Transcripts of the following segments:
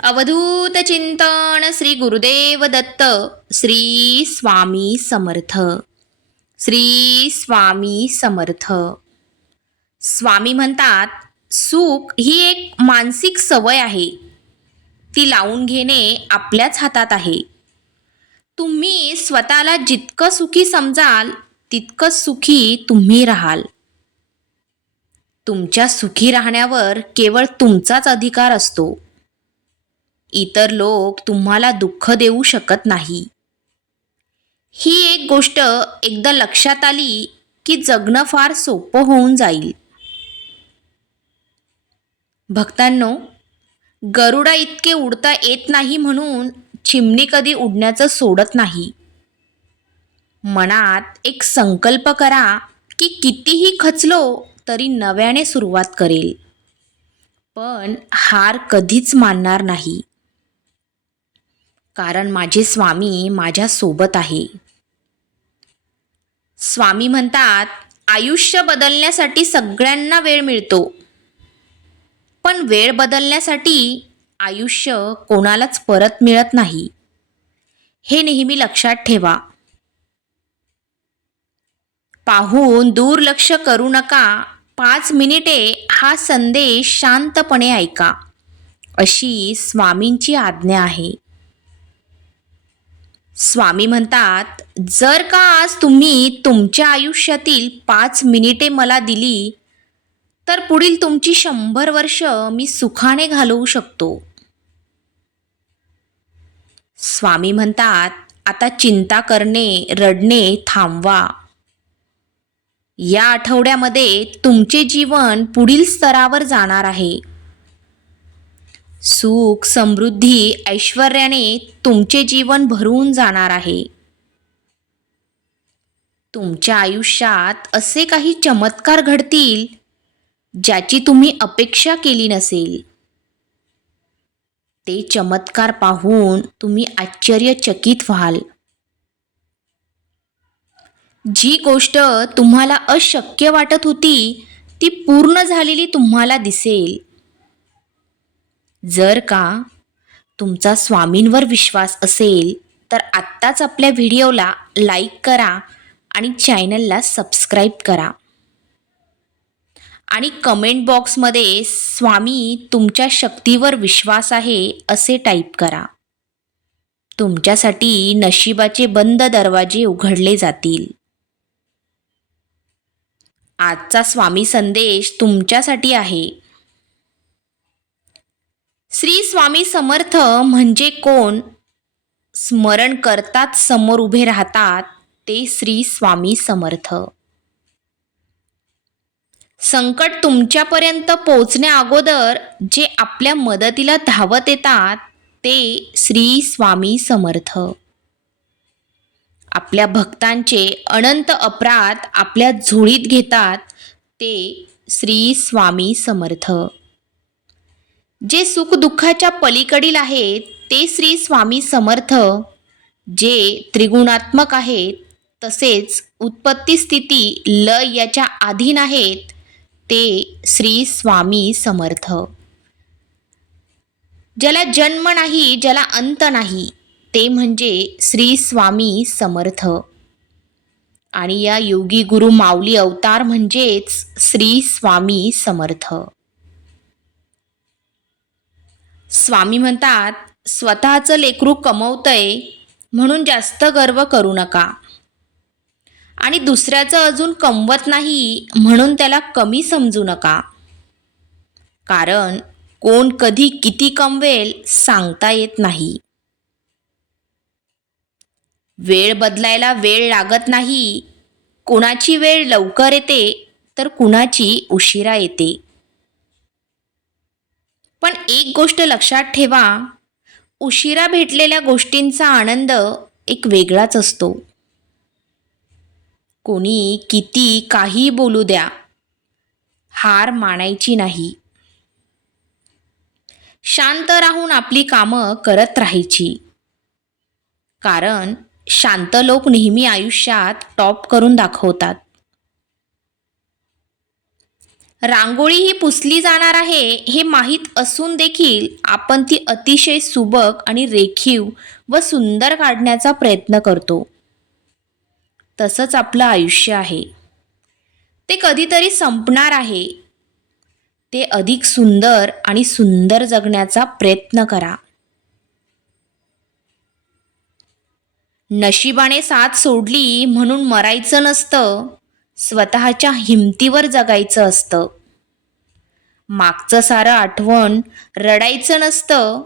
अवधूत चिंतन श्री गुरुदेव दत्त. श्री स्वामी समर्थ. श्री स्वामी समर्थ. स्वामी म्हणतात, सुख ही एक मानसिक सवय आहे. ती लावून घेणे आपल्याच हातात आहे. तुम्ही स्वतःला जितकं सुखी समजाल तितकं सुखी तुम्ही राहाल. तुमच्या सुखी राहण्यावर केवळ तुमचाच अधिकार असतो. इतर लोक तुम्हाला दुःख देऊ शकत नाही. ही एक गोष्ट एकदा लक्षात आली की जगणं फार सोपं होऊन जाईल. भक्तांनो, गरुडा इतके उडता येत नाही म्हणून चिमणी कधी उडण्याचं सोडत नाही. मनात एक संकल्प करा की कितीही खचलो तरी नव्याने सुरुवात करेल, पण हार कधीच मानणार नाही. कारण माझे स्वामी माझ्या सोबत आहे. स्वामी म्हणतात, आयुष्य बदलण्यासाठी सगळ्यांना वेळ मिळतो, पण वेळ बदलण्यासाठी आयुष्य कोणालाच परत मिळत नाही. हे नेहमी लक्षात ठेवा. पाहून दुर्लक्ष करू नका. 5 मिनिटे हा संदेश शांतपणे ऐका, अशी स्वामींची आज्ञा आहे. स्वामी म्हणतात, जर का आज तुम्ही तुमच्या आयुष्यातील 5 मिनिटे मला दिली तर पुढील तुमची 100 वर्ष मी सुखाने घालवू शकतो. स्वामी म्हणतात, आता चिंता करणे, रडणे थांबवा. या आठवड्यामध्ये तुमचे जीवन पुढील स्तरावर जाणार आहे. सुख, समृद्धी, ऐश्वर्याने तुमचे जीवन भरून जाणार आहे. तुमच्या आयुष्यात असे काही चमत्कार घडतील ज्याची तुम्ही अपेक्षा केली नसेल. ते चमत्कार पाहून तुम्ही आश्चर्यचकित व्हाल. जी गोष्ट तुम्हाला अशक्य वाटत होती ती पूर्ण झालेली तुम्हाला दिसेल. जर का तुमचा स्वामींवर विश्वास असेल तर आत्ताच आपल्या व्हिडिओला लाईक करा आणि चॅनलला सबस्क्राईब करा. आणि कमेंट बॉक्समध्ये स्वामी तुमच्या शक्तीवर विश्वास आहे असे टाईप करा. तुमच्यासाठी नशिबाचे बंद दरवाजे उघडले जातील. आजचा स्वामी संदेश तुमच्यासाठी आहे. श्री स्वामी समर्थ म्हणजे कोण? स्मरण करतात समोर उभे राहतात ते श्री स्वामी समर्थ. संकट तुमच्यापर्यंत पोहोचण्या अगोदर जे आपल्या मदतीला धावत येतात ते श्री स्वामी समर्थ. आपल्या भक्तांचे अनंत अपराध आपल्या झोळीत घेतात ते श्री स्वामी समर्थ. जे सुख दुःखाच्या पलीकडील आहेत ते श्री स्वामी समर्थ. जे त्रिगुणात्मक आहेत तसेच उत्पत्ती स्थिती लय याच्या अधीन आहेत ते श्री स्वामी समर्थ. ज्याला जन्म नाही, ज्याला अंत नाही, ते म्हणजे श्री स्वामी समर्थ. आणि या योगी गुरु माऊली अवतार म्हणजेच श्री स्वामी समर्थ. स्वामी म्हणतात, स्वतःचं लेकरू कमवतंय म्हणून जास्त गर्व करू नका आणि दुसऱ्याचं अजून कमवत नाही म्हणून त्याला कमी समजू नका. कारण कोण कधी किती कमवेल सांगता येत नाही. वेळ बदलायला वेळ लागत नाही. कुणाची वेळ लवकर येते तर कुणाची उशिरा येते. पण एक गोष्ट लक्षात ठेवा, उशिरा भेटलेल्या गोष्टींचा आनंद एक वेगळाच असतो. कोणी किती काही बोलू द्या, हार मानायची नाही. शांत राहून आपली कामं करत राहायची. कारण शांत लोक नेहमी आयुष्यात टॉप करून दाखवतात. रांगोळी ही पुसली जाणार आहे हे माहीत असून देखील आपण ती अतिशय सुबक आणि रेखीव व सुंदर काढण्याचा प्रयत्न करतो. तसंच आपलं आयुष्य आहे. ते कधीतरी संपणार आहे. ते अधिक सुंदर आणि सुंदर जगण्याचा प्रयत्न करा. नशिबाने साथ सोडली म्हणून मरायचं नसतं, स्वतःच्या हिमतीवर जगायचं असतं. मागचं सारं आठवण रडायचं नसतं,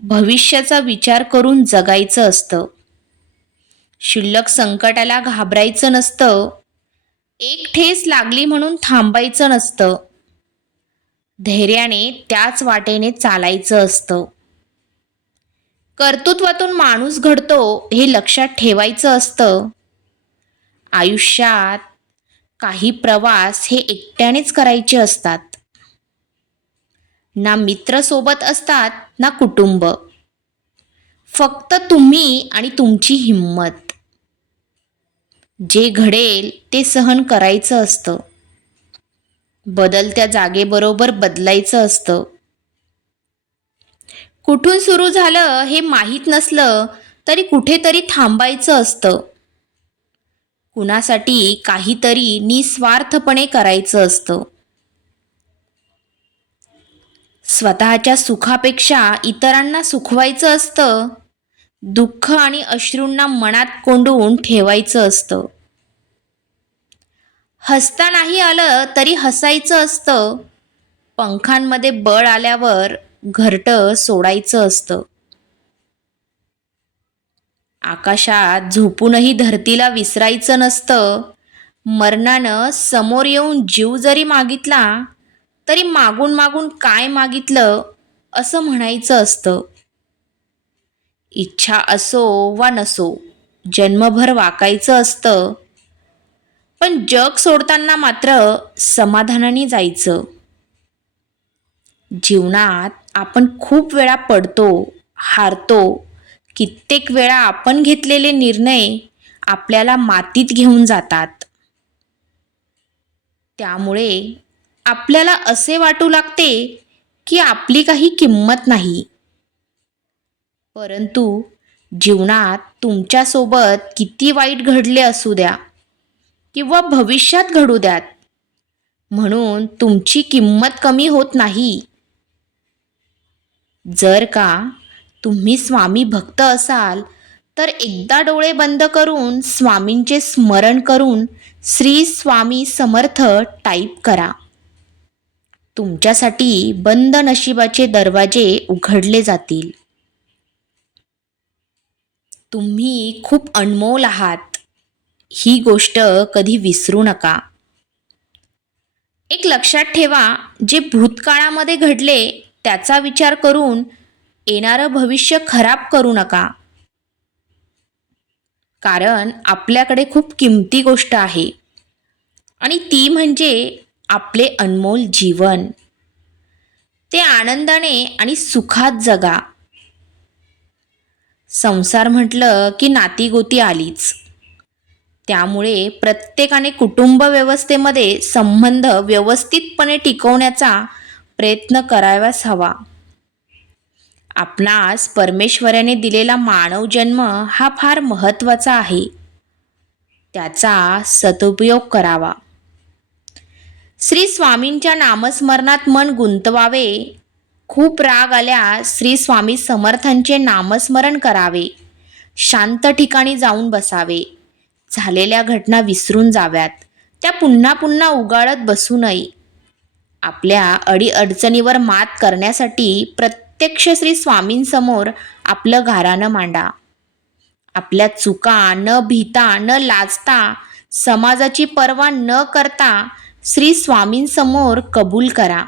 भविष्याचा विचार करून जगायचं असतं. शिल्लक संकटाला घाबरायचं नसतं, एक ठेस लागली म्हणून थांबायचं नसतं. धैर्याने त्याच वाटेने चालायचं असतं. कर्तृत्वातून माणूस घडतो हे लक्षात ठेवायचं असतं. आयुष्यात काही प्रवास हे एकट्यानेच करायचे असतात. ना मित्र सोबत असतात ना कुटुंब. फक्त तुम्ही आणि तुमची हिंमत. जे घडेल ते सहन करायचं असतं. बदलत्या जागेबरोबर बदलायचं असतं. कुठून सुरू झालं हे माहीत नसलं तरी कुठेतरी थांबायचं असतं. कुणासाठी काहीतरी निस्वार्थपणे करायचं असतं. स्वतःच्या सुखापेक्षा इतरांना सुखवायचं असतं. दुःख आणि अश्रूंना मनात कोंडून ठेवायचं असतं. हसता नाही आलं तरी हसायचं असतं. पंखांमध्ये बळ आल्यावर घरटं सोडायचं असतं. आकाशात झोपूनही धरतीला विसरायचं नसतं. मरणानं समोर येऊन जीव जरी मागितला तरी मागून मागून काय मागितलं असं म्हणायचं असतं. इच्छा असो वा नसो जन्मभर वाकायचं असतं. पण जग सोडताना मात्र समाधानाने जायचं. जीवनात आपण खूप वेळा पडतो, हारतो. कित्येक वेळा आपण घेतलेले निर्णय आपल्याला मातीत घेऊन जातात. त्यामुळे आपल्याला असे वाटू लागते की आपली काही किंमत नाही. परंतु जीवनात तुमच्यासोबत किती वाईट घडले असू द्या किंवा भविष्यात घडू द्यात, म्हणून तुमची किंमत कमी होत नाही. जर का तुम्ही स्वामी भक्त असाल तर एकदा डोळे बंद करून स्वामींचे स्मरण करून श्री स्वामी समर्थ टाईप करा. तुमच्यासाठी बंद नशिबाचे दरवाजे उघडले जातील. तुम्ही खूप अनमोल आहात, ही गोष्ट कधी विसरू नका. एक लक्षात ठेवा, जे भूतकाळामध्ये घडले त्याचा विचार करून येणारं भविष्य खराब करू नका. कारण आपल्याकडे खूप किमती गोष्ट आहे आणि ती म्हणजे आपले अनमोल जीवन. ते आनंदाने आणि सुखात जगा. संसार म्हटलं की नातीगोती आलीच. त्यामुळे प्रत्येकाने कुटुंब व्यवस्थेमध्ये संबंध व्यवस्थितपणे टिकवण्याचा प्रयत्न करावाच हवा. आपणास परमेश्वराने दिलेला मानव जन्म हा फार महत्त्वाचा आहे. त्याचा सदुपयोग करावा. श्री स्वामींच्या नामस्मरणात मन गुंतवावे. खूप राग आल्यास श्री स्वामी समर्थांचे नामस्मरण करावे. शांत ठिकाणी जाऊन बसावे. झालेल्या घटना विसरून जाव्यात. त्या पुन्हा पुन्हा उगाळत बसू नये. आपल्या अडीअडचणीवर मात करण्यासाठी प्रत्यक्ष श्री स्वामींसमोर आपलं गाऱ्हाणं मांडा. आपल्या चुका न भीता न लाजता, समाजाची पर्वा न करता श्री स्वामींसमोर कबूल करा.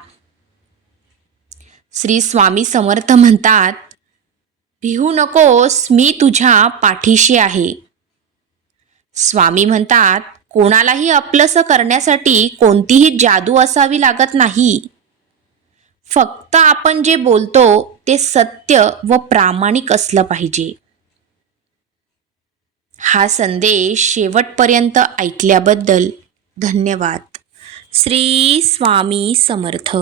श्री स्वामी समर्थ म्हणतात, भिवू नकोस, मी तुझ्या पाठीशी आहे. स्वामी म्हणतात, कोणालाही आपलंसं करण्यासाठी कोणतीही जादू असावी लागत नाही. फक्त आपण जे बोलतो ते सत्य व प्रामाणिक असलं पाहिजे. हा संदेश शेवटपर्यंत ऐकल्याबद्दल धन्यवाद. श्री स्वामी समर्थ.